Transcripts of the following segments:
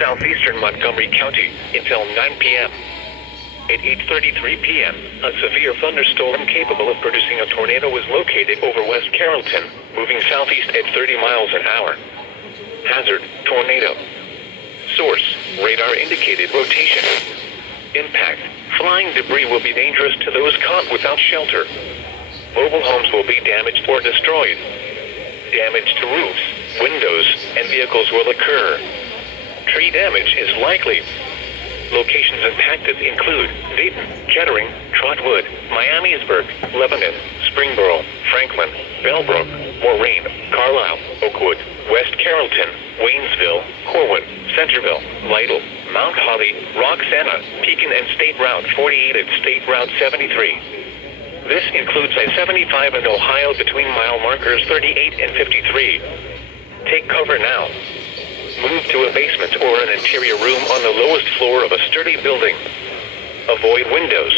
southeastern Montgomery County until 9 p.m. At 8:33 p.m., a severe thunderstorm capable of producing a tornado was located over West Carrollton, moving southeast at 30 miles an hour. Hazard, tornado. Source, radar indicated rotation. Impact, flying debris will be dangerous to those caught without shelter. Mobile homes will be damaged or destroyed. Damage to roofs, windows, and vehicles will occur. Tree damage is likely. Locations impacted include Dayton, Kettering, Trotwood, Miamisburg, Lebanon, Springboro, Franklin, Bellbrook, Moraine, Carlisle, Oakwood, West Carrollton, Waynesville, Corwin, Centerville, Lytle, Mount Holly, Roxana, Pekin, and State Route 48 and State Route 73. This includes I-75 in Ohio between mile markers 38 and 53. Take cover now. Move to a basement or an interior room on the lowest floor of a sturdy building. Avoid windows.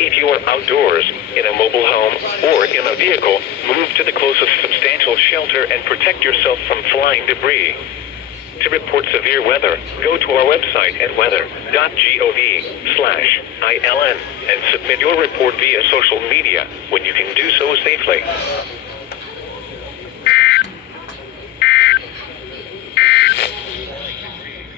If you are outdoors, in a mobile home, or in a vehicle, move to the closest substantial shelter and protect yourself from flying debris. To report severe weather, go to our website at weather.gov/ILN and submit your report via social media when you can do so safely.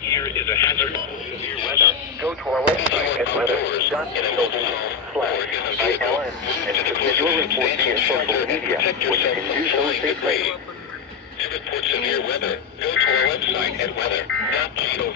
Here is a hazard. Severe weather. Go to our website at weather.gov/ILN and submit your report via social media when you can do so safely. To report severe weather, go to our website at weather.gov.